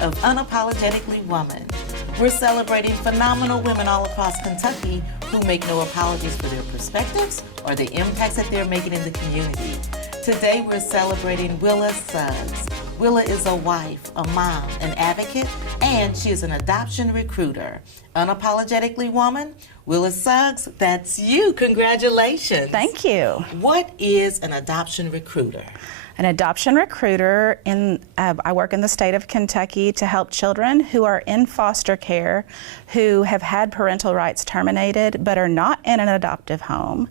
of Unapologetically Woman. We're celebrating phenomenal women all across Kentucky who make no apologies for their perspectives or the impacts that they're making in the community. Today we're celebrating Willa Suggs. Willa is a wife, a mom, an advocate, and she is an adoption recruiter. Unapologetically Woman, Willa Suggs, that's you. Congratulations. Thank you. What is an adoption recruiter? An adoption recruiter, I work in the state of Kentucky to help children who are in foster care, who have had parental rights terminated but are not in an adoptive home,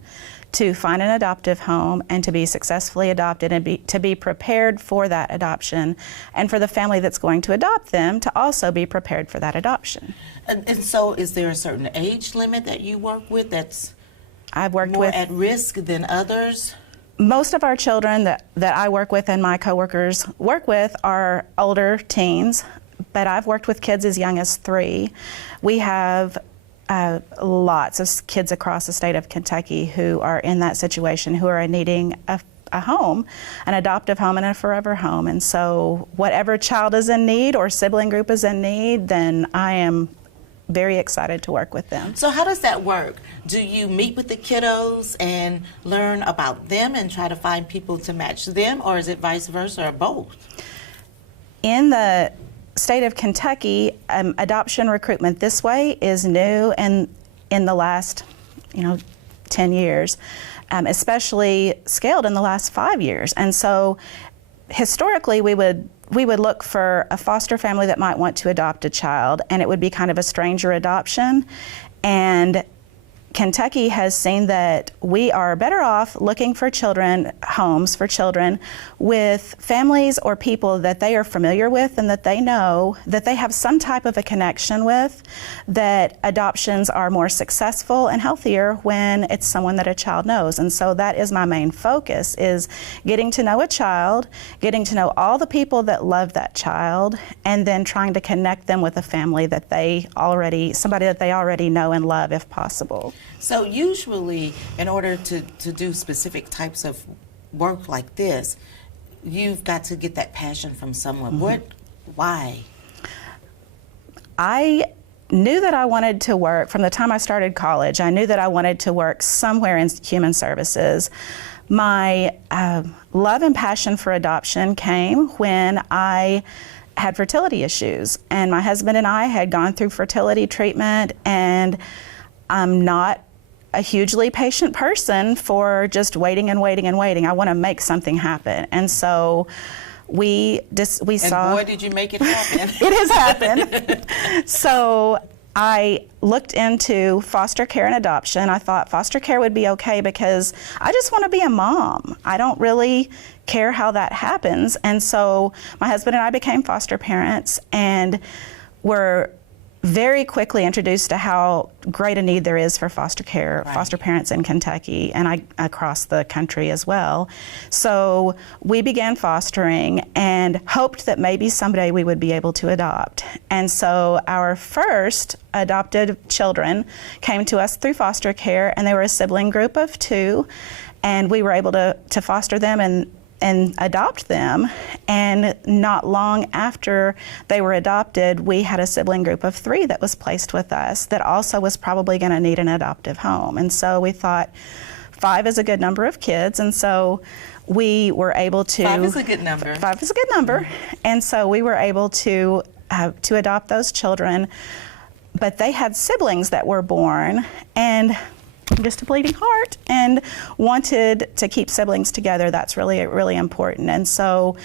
to find an adoptive home and to be successfully adopted and to be prepared for that adoption, and for the family that's going to adopt them to also be prepared for that adoption. And so is there a certain age limit that you work with that's I've worked more with at risk than others? Most of our children that I work with and my coworkers work with are older teens, but I've worked with kids as young as 3. We have lots of kids across the state of Kentucky who are in that situation, who are needing a home, an adoptive home and a forever home. And so whatever child is in need or sibling group is in need, then I am very excited to work with them. So how does that work? Do you meet with the kiddos and learn about them and try to find people to match them, or is it vice versa or both? In the state of Kentucky, adoption recruitment this way is new and in the last 10 years, especially scaled in the last 5 years. And so historically we would look for a foster family that might want to adopt a child, and it would be kind of a stranger adoption. And Kentucky has seen that we are better off looking for homes for children with families or people that they are familiar with and that they know, that they have some type of a connection with, that adoptions are more successful and healthier when it's someone that a child knows. And so that is my main focus, is getting to know a child, getting to know all the people that love that child, and then trying to connect them with a family that somebody that they already know and love if possible. So usually, in order to do specific types of work like this, you've got to get that passion from someone. Why? I knew that I wanted to work, from the time I started college, I knew that I wanted to work somewhere in human services. My love and passion for adoption came when I had fertility issues, and my husband and I had gone through fertility treatment, and I'm not a hugely patient person for just waiting and waiting and waiting. I want to make something happen. And so we saw... And boy, did you make it happen. It has happened. So I looked into foster care and adoption. I thought foster care would be okay because I just want to be a mom. I don't really care how that happens. And so my husband and I became foster parents and were very quickly introduced to how great a need there is for foster care, right, foster parents in Kentucky and across the country as well. So we began fostering and hoped that maybe someday we would be able to adopt. And so our first adopted children came to us through foster care, and they were a sibling group of 2, and we were able to foster them and adopt them. And not long after they were adopted, we had a sibling group of 3 that was placed with us that also was probably going to need an adoptive home. And so we thought 5 is a good number of kids, and so we were able to... 5 is a good number. 5 is a good number. And so we were able to adopt those children, but they had siblings that were born, and just a bleeding heart, and wanted to keep siblings together. That's really, really important. And so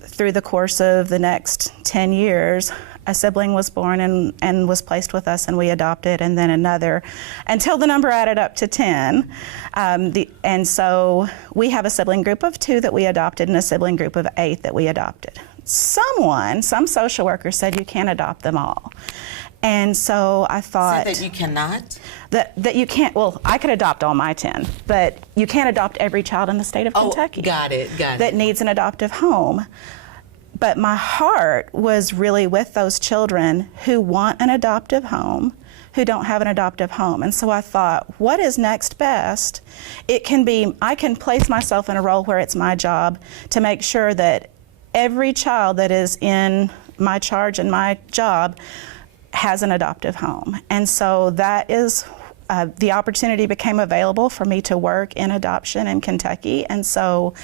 through the course of the next 10 years, a sibling was born and was placed with us, and we adopted, and then another, until the number added up to 10. And so we have a sibling group of 2 that we adopted and a sibling group of 8 that we adopted. Some social worker said you can't adopt them all. And so I thought... Said that you cannot? That you can't, well, I could adopt all my 10, but you can't adopt every child in the state of Kentucky. Got it. That needs an adoptive home. But my heart was really with those children who want an adoptive home, who don't have an adoptive home. And so I thought, what is next best? It can be, I can place myself in a role where it's my job to make sure that every child that is in my charge and my job has an adoptive home. And so that is, the opportunity became available for me to work in adoption in Kentucky. And so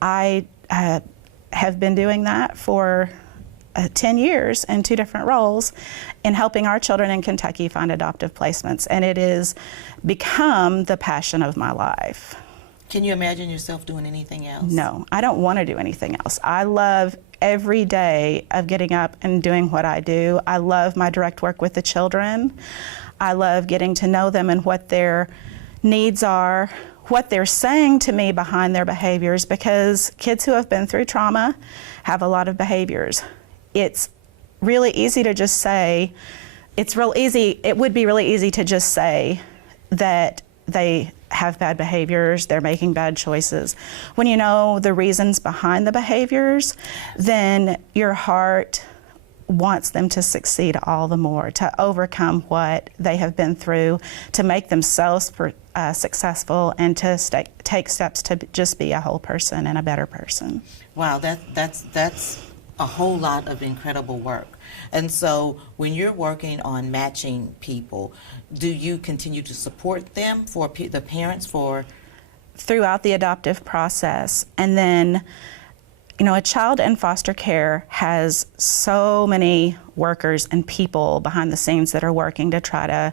I have been doing that for 10 years in 2 different roles in helping our children in Kentucky find adoptive placements. And it has become the passion of my life. Can you imagine yourself doing anything else? No, I don't want to do anything else. I love every day of getting up and doing what I do. I love my direct work with the children. I love getting to know them and what their needs are, what they're saying to me behind their behaviors, because kids who have been through trauma have a lot of behaviors. It's really easy to just say, it would be really easy to just say that they have bad behaviors, they're making bad choices. When you know the reasons behind the behaviors, then your heart wants them to succeed all the more, to overcome what they have been through, to make themselves successful, and to take steps to just be a whole person and a better person. Wow, that's a whole lot of incredible work. And so when you're working on matching people, do you continue to support them, for the parents, throughout the adoptive process? And then, a child in foster care has so many workers and people behind the scenes that are working to try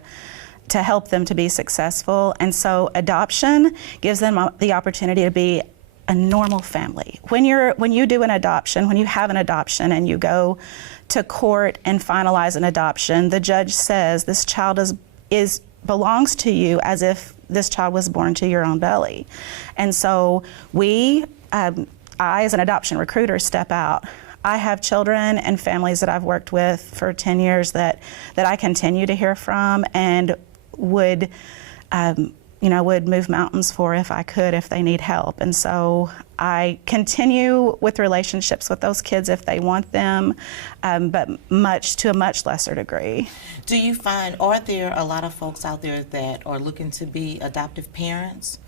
to help them to be successful. And so adoption gives them the opportunity to be a normal family. When you do an adoption, when you have an adoption and you go to court and finalize an adoption, the judge says this child belongs to you as if this child was born to your own belly. And so I, as an adoption recruiter, step out. I have children and families that I've worked with for 10 years that I continue to hear from and would move mountains for if I could, if they need help. And so I continue with relationships with those kids if they want them, but to a much lesser degree. Do you find, are there a lot of folks out there that are looking to be adoptive parents?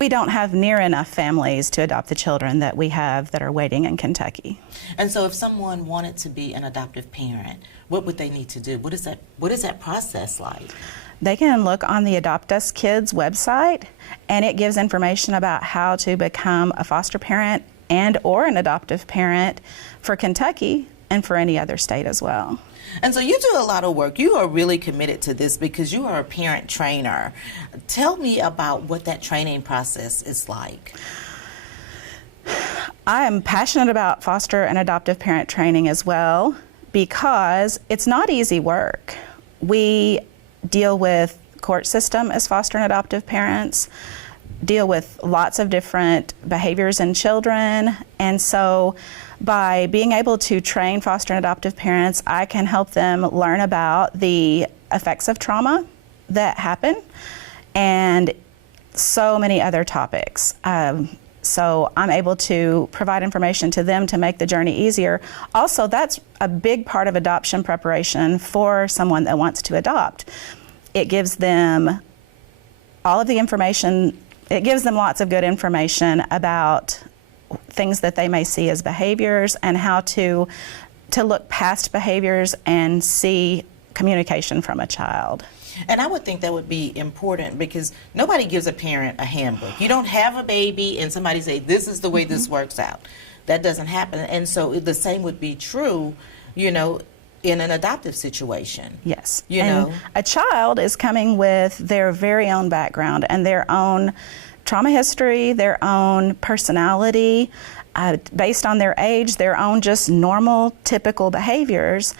We don't have near enough families to adopt the children that we have that are waiting in Kentucky. And so if someone wanted to be an adoptive parent, what would they need to do? What is that process like? They can look on the Adopt Us Kids website, and it gives information about how to become a foster parent and or an adoptive parent for Kentucky and for any other state as well. And so you do a lot of work. You are really committed to this because you are a parent trainer. Tell me about what that training process is like. I am passionate about foster and adoptive parent training as well because it's not easy work. We deal with court system as foster and adoptive parents, deal with lots of different behaviors in children, and so by being able to train foster and adoptive parents, I can help them learn about the effects of trauma that happen and so many other topics. So I'm able to provide information to them to make the journey easier. Also, that's a big part of adoption preparation for someone that wants to adopt. It gives them all of the information, it gives them lots of good information about things that they may see as behaviors and how to look past behaviors and see communication from a child. And I would think that would be important because nobody gives a parent a handbook. You don't have a baby and somebody say, this is the way this works out. That doesn't happen. And so the same would be true, in an adoptive situation. Yes. And a child is coming with their very own background and their own trauma history, their own personality, based on their age, their own just normal, typical behaviors.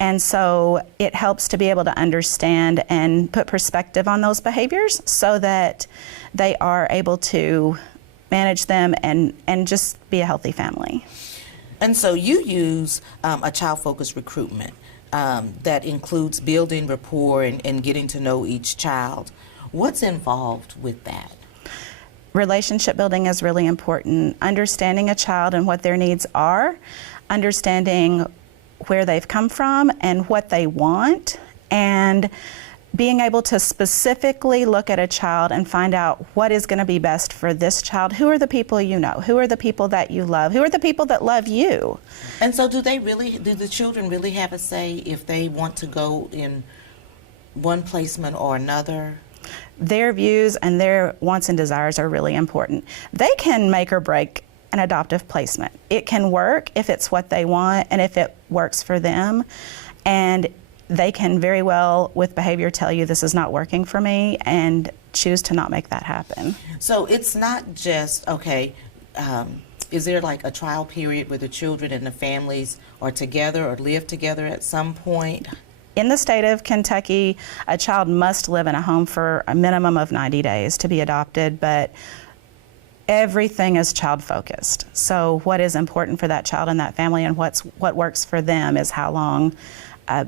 And so it helps to be able to understand and put perspective on those behaviors so that they are able to manage them and just be a healthy family. And so you use a child-focused recruitment that includes building rapport and getting to know each child. What's involved with that? Relationship building is really important. Understanding a child and what their needs are, understanding where they've come from and what they want, and being able to specifically look at a child and find out what is going to be best for this child. Who are the people you know? Who are the people that you love? Who are the people that love you? And so do the children really have a say if they want to go in one placement or another? Their views and their wants and desires are really important. They can make or break an adoptive placement. It can work if it's what they want and if it works for them. And they can very well, with behavior, tell you this is not working for me and choose to not make that happen. So it's not just, okay, is there like a trial period where the children and the families are together or live together at some point? In the state of Kentucky, a child must live in a home for a minimum of 90 days to be adopted, but everything is child-focused. So what is important for that child and that family and what works for them is how long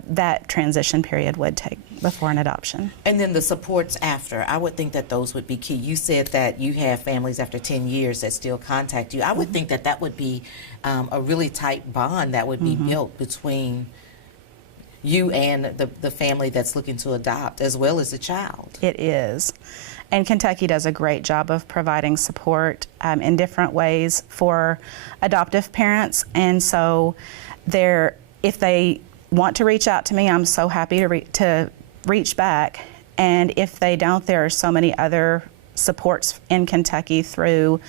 that transition period would take before an adoption. And then the supports after, I would think that those would be key. You said that you have families after 10 years that still contact you. I would think that that would be a really tight bond that would be built between you and the family that's looking to adopt, as well as the child. It is. And Kentucky does a great job of providing support in different ways for adoptive parents. And so if they want to reach out to me, I'm so happy to reach back. And if they don't, there are so many other supports in Kentucky through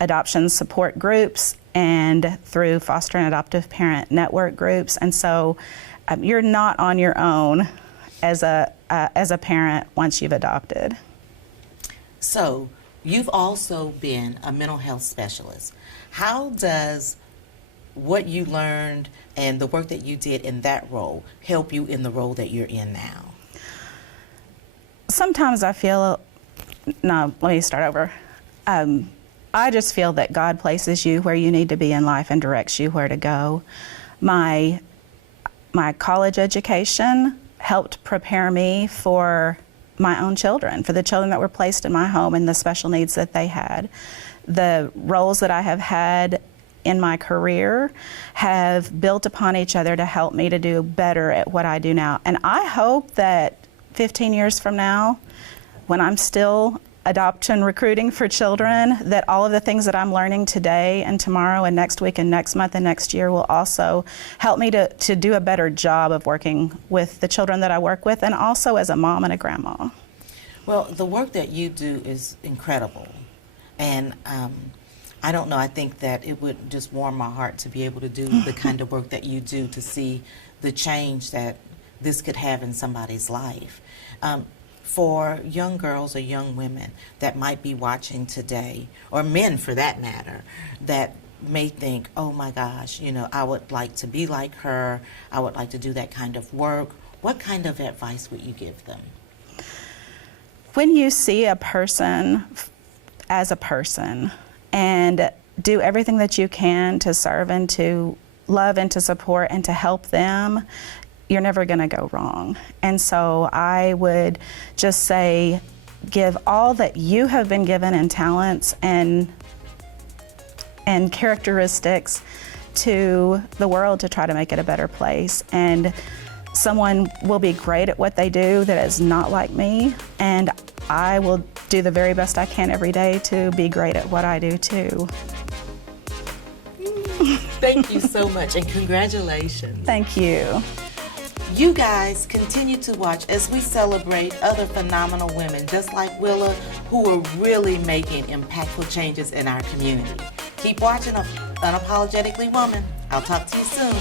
adoption support groups and through foster and adoptive parent network groups. And so you're not on your own as a parent once you've adopted. So you've also been a mental health specialist. How does what you learned and the work that you did in that role help you in the role that you're in now? Sometimes I feel, no, let me start over. I just feel that God places you where you need to be in life and directs you where to go. My college education helped prepare me for my own children, for the children that were placed in my home and the special needs that they had. The roles that I have had in my career have built upon each other to help me to do better at what I do now. And I hope that 15 years from now, when I'm still adoption recruiting for children, that all of the things that I'm learning today and tomorrow and next week and next month and next year will also help me to do a better job of working with the children that I work with, and also as a mom and a grandma. Well, the work that you do is incredible. And I don't know, I think that it would just warm my heart to be able to do the kind of work that you do, to see the change that this could have in somebody's life. For young girls or young women that might be watching today, or men for that matter, that may think, oh my gosh, you know, I would like to be like her, I would like to do that kind of work, what kind of advice would you give them? When you see a person as a person and do everything that you can to serve and to love and to support and to help them, you're never going to go wrong. And so I would just say, give all that you have been given in talents and characteristics to the world to try to make it a better place. And someone will be great at what they do that is not like me, and I will do the very best I can every day to be great at what I do too. Thank you so much, and congratulations. Thank you. You guys continue to watch as we celebrate other phenomenal women just like Willa, who are really making impactful changes in our community. Keep watching Unapologetically Woman. I'll talk to you soon.